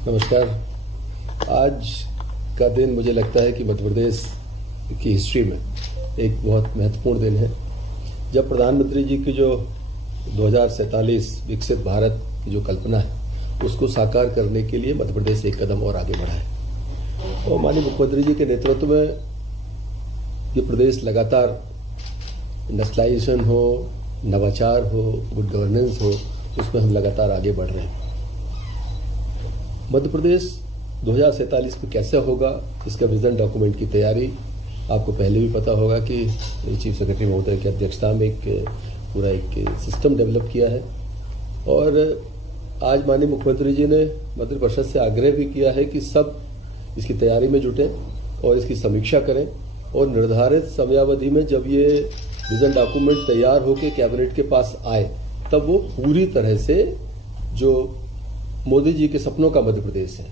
नमस्कार। आज का दिन मुझे लगता है कि मध्य प्रदेश की हिस्ट्री में एक बहुत महत्वपूर्ण दिन है, जब प्रधानमंत्री जी की जो 2047 विकसित भारत की जो कल्पना है उसको साकार करने के लिए मध्य प्रदेश एक कदम और आगे बढ़ा है। और माननीय मुख्यमंत्री जी के नेतृत्व में ये प्रदेश लगातार नेशनलाइजेशन हो, नवाचार हो, गुड गवर्नेंस हो, उसमें हम लगातार आगे बढ़ रहे हैं। मध्य प्रदेश 2047 में कैसे होगा, इसका विजन डॉक्यूमेंट की तैयारी आपको पहले भी पता होगा कि चीफ सेक्रेटरी महोदय की अध्यक्षता में पूरा एक सिस्टम डेवलप किया है। और आज माननीय मुख्यमंत्री जी ने मंत्रिपरिषद से आग्रह भी किया है कि सब इसकी तैयारी में जुटें और इसकी समीक्षा करें, और निर्धारित समयावधि में जब ये विजन डॉक्यूमेंट तैयार होकर कैबिनेट के पास आए तब वो पूरी तरह से जो मोदी जी के सपनों का मध्य प्रदेश है,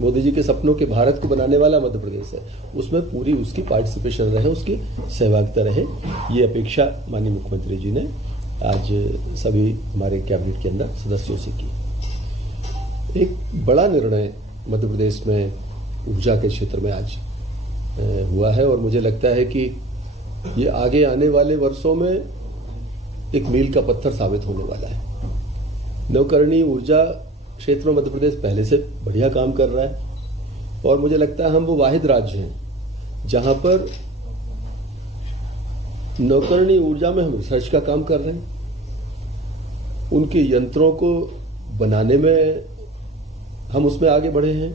मोदी जी के सपनों के भारत को बनाने वाला मध्य प्रदेश है, उसमें पूरी उसकी पार्टिसिपेशन रहे, उसकी सहभागिता रहे। ये अपेक्षा माननीय मुख्यमंत्री जी ने आज सभी हमारे कैबिनेट के अंदर सदस्यों से की। एक बड़ा निर्णय मध्य प्रदेश में ऊर्जा के क्षेत्र में आज हुआ है, और मुझे लगता है कि ये आगे आने वाले वर्षों में एक मील का पत्थर साबित होने वाला है। नवकरणीय ऊर्जा क्षेत्र में मध्य प्रदेश पहले से बढ़िया काम कर रहा है, और मुझे लगता है हम वो वाहिद राज्य हैं जहां पर नवकरणीय ऊर्जा में हम रिसर्च का काम कर रहे हैं। उनके यंत्रों को बनाने में हम उसमें आगे बढ़े हैं,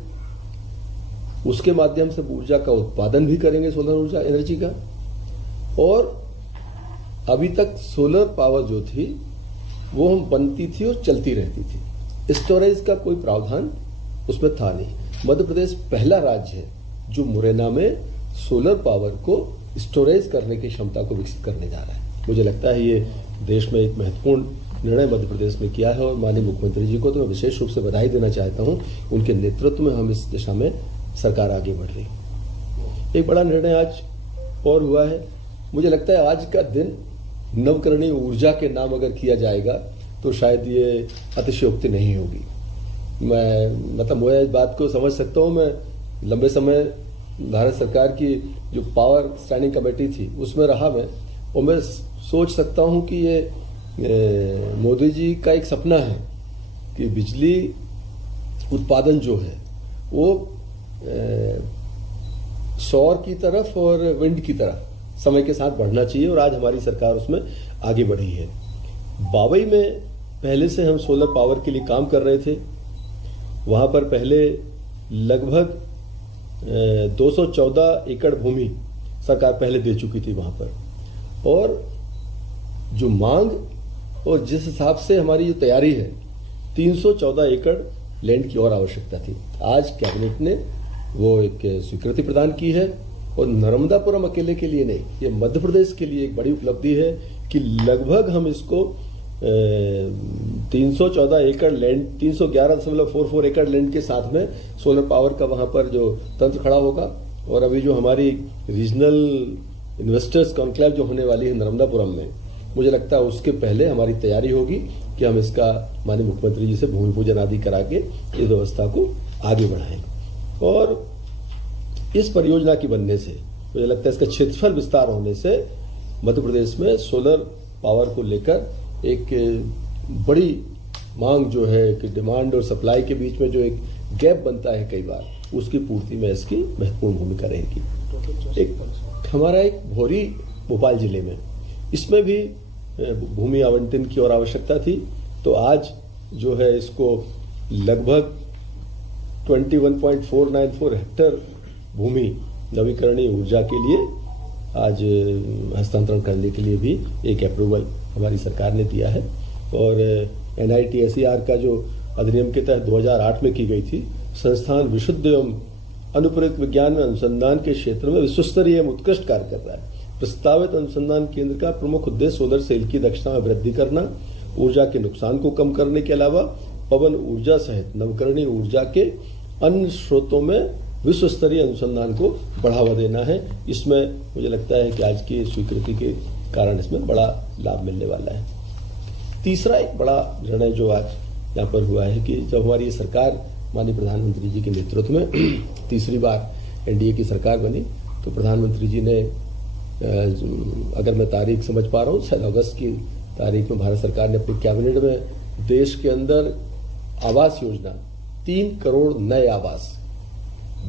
उसके माध्यम से ऊर्जा का उत्पादन भी करेंगे, सोलर ऊर्जा एनर्जी का। और अभी तक सोलर पावर जो थी वो हम बनती थी और चलती रहती थी, स्टोरेज का कोई प्रावधान उसमें था नहीं। मध्य प्रदेश पहला राज्य है जो मुरैना में सोलर पावर को स्टोरेज करने की क्षमता को विकसित करने जा रहा है। मुझे लगता है ये देश में एक महत्वपूर्ण निर्णय मध्य प्रदेश में किया है, और माननीय मुख्यमंत्री जी को तो मैं विशेष रूप से बधाई देना चाहता हूं। उनके नेतृत्व में हम इस दिशा में सरकार आगे बढ़ रही है। एक बड़ा निर्णय आज और हुआ है। मुझे लगता है आज का दिन नवकरणीय ऊर्जा के नाम अगर किया जाएगा तो शायद ये अतिशयोक्ति नहीं होगी। मैं इस बात को समझ सकता हूँ। मैं लंबे समय भारत सरकार की जो पावर स्टैंडिंग कमेटी थी उसमें रहा मैं, और मैं सोच सकता हूँ कि ये मोदी जी का एक सपना है कि बिजली उत्पादन जो है वो सौर की तरफ और विंड की तरफ समय के साथ बढ़ना चाहिए, और आज हमारी सरकार उसमें आगे बढ़ी है। बावई में पहले से हम सोलर पावर के लिए काम कर रहे थे। वहां पर पहले लगभग 214 एकड़ भूमि सरकार पहले दे चुकी थी वहां पर, और जो मांग और जिस हिसाब से हमारी जो तैयारी है 314 एकड़ लैंड की और आवश्यकता थी। आज कैबिनेट ने वो एक स्वीकृति प्रदान की है, और नर्मदापुरम अकेले के लिए नहीं, ये मध्य प्रदेश के लिए एक बड़ी उपलब्धि है कि लगभग हम इसको 314 एकड़ लैंड, 311.44 एकड़ लैंड के साथ में सोलर पावर का वहां पर जो तंत्र खड़ा होगा। और अभी जो हमारी रीजनल इन्वेस्टर्स कॉन्क्लेव जो होने वाली है नर्मदापुरम में, मुझे लगता है उसके पहले हमारी तैयारी होगी कि हम इसका माननीय मुख्यमंत्री जी से भूमि पूजन आदि करा के इस व्यवस्था को आगे बढ़ाएंगे। और इस परियोजना की बनने से मुझे लगता है इसका क्षेत्रफल विस्तार होने से मध्य प्रदेश में सोलर पावर को लेकर एक बड़ी मांग जो है कि डिमांड और सप्लाई के बीच में जो एक गैप बनता है कई बार, उसकी पूर्ति में इसकी महत्वपूर्ण भूमिका रहेगी। एक हमारा एक भोरी भोपाल जिले में, इसमें भी भूमि आवंटन की और आवश्यकता थी, तो आज जो है इसको लगभग 21.494 हेक्टेयर भूमि नवीकरणीय ऊर्जा के लिए आज हस्तांतरण करने के लिए भी एक अप्रूवल हमारी सरकार ने दिया है। और NITSER का जो अधिनियम के तहत 2008 में की गई थी, संस्थान विशुद्ध एवं अनुप्रयुक्त विज्ञान में अनुसंधान के क्षेत्र में विश्वस्तरीय एवं उत्कृष्ट कार्य कर रहा है। प्रस्तावित अनुसंधान केंद्र का प्रमुख उद्देश्य सोलर सेल की दक्षता में वृद्धि करना, ऊर्जा के नुकसान को कम करने के अलावा पवन ऊर्जा सहित नवकरणीय ऊर्जा के अन्य स्रोतों में विश्व स्तरीय अनुसंधान को बढ़ावा देना है। इसमें मुझे लगता है कि आज की स्वीकृति के कारण इसमें बड़ा लाभ मिलने वाला है। तीसरा एक बड़ा निर्णय जो आज यहाँ पर हुआ है कि जब हमारी सरकार माननीय प्रधानमंत्री जी के नेतृत्व में तीसरी बार एनडीए की सरकार बनी, तो प्रधानमंत्री जी ने, अगर मैं तारीख समझ पा रहा हूँ, शायद अगस्त की तारीख में भारत सरकार ने अपने कैबिनेट में देश के अंदर आवास योजना 3 करोड़ नए आवास,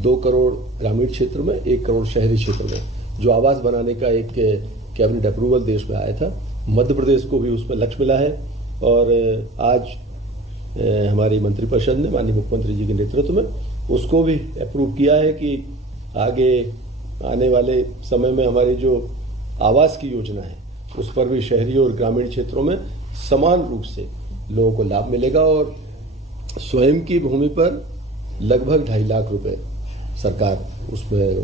2 करोड़ ग्रामीण क्षेत्र में, 1 करोड़ शहरी क्षेत्र में, जो आवास बनाने का एक कैबिनेट अप्रूवल देश में आया था। मध्य प्रदेश को भी उसमें लक्ष्य मिला है और आज हमारी मंत्रिपरिषद ने माननीय मुख्यमंत्री जी के नेतृत्व में उसको भी अप्रूव किया है कि आगे आने वाले समय में हमारी जो आवास की योजना है उस पर भी शहरी और ग्रामीण क्षेत्रों में समान रूप से लोगों को लाभ मिलेगा और स्वयं की भूमि पर लगभग 2.5 लाख रुपए सरकार उसमें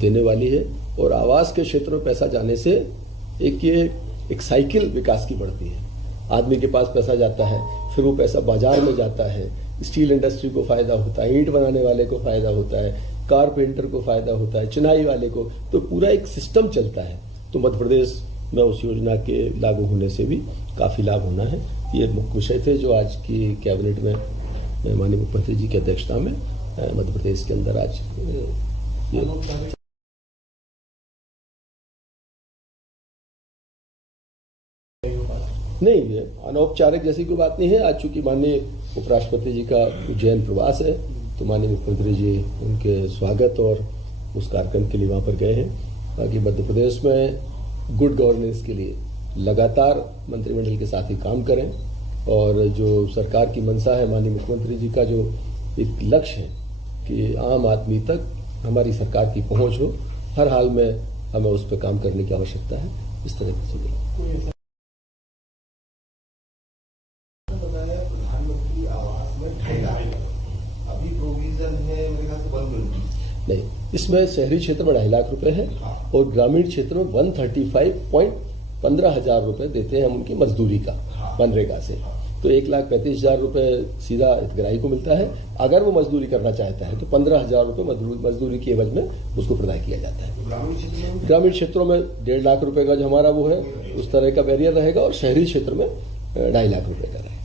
देने वाली है। और आवास के क्षेत्र में पैसा जाने से एक साइकिल विकास की बढ़ती है। आदमी के पास पैसा जाता है, फिर वो पैसा बाजार में जाता है, स्टील इंडस्ट्री को फायदा होता है, ईंट बनाने वाले को फायदा होता है, कारपेंटर को फायदा होता है, चिनाई वाले को, तो पूरा एक सिस्टम चलता है। तो मध्य प्रदेश में उस योजना के लागू होने से भी काफी लाभ होना है। ये मुख्य विषय थे जो आज की कैबिनेट में माननीय मुख्यमंत्री जी की अध्यक्षता में मध्य प्रदेश के अंदर आज नहीं, ये अनौपचारिक जैसी कोई बात नहीं है। आज चूंकि माननीय उपराष्ट्रपति जी का उज्जैन प्रवास है, तो माननीय मुख्यमंत्री जी उनके स्वागत और उस कार्यक्रम के लिए वहां पर गए हैं। बाकी मध्य प्रदेश में गुड गवर्नेंस के लिए लगातार मंत्रिमंडल के साथ ही काम करें और जो सरकार की मंशा है, माननीय मुख्यमंत्री जी का जो एक लक्ष्य है कि आम आदमी तक हमारी सरकार की पहुंच हो, हर हाल में हमें उस पर काम करने की आवश्यकता है। इस तरह की चीजें प्रधानमंत्री आवास में 2.5 लाख अभी प्रोविजन है मेरे ख्याल से 120 नहीं, इसमें शहरी क्षेत्र में 2.5 लाख रुपए है और ग्रामीण क्षेत्र में 135.15 रुपए देते हैं हम उनकी मजदूरी का मनरेगा से। तो 1,35,000 रुपए सीधा हितग्राही को मिलता है। अगर वो मजदूरी करना चाहता है तो 15,000 रुपए मजदूरी के एवज में उसको प्रदान किया जाता है। ग्रामीण क्षेत्रों में 1.5 लाख रुपए का जो हमारा वो है उस तरह का बैरियर रहेगा और शहरी क्षेत्र में 2.5 लाख रुपए का रहेगा।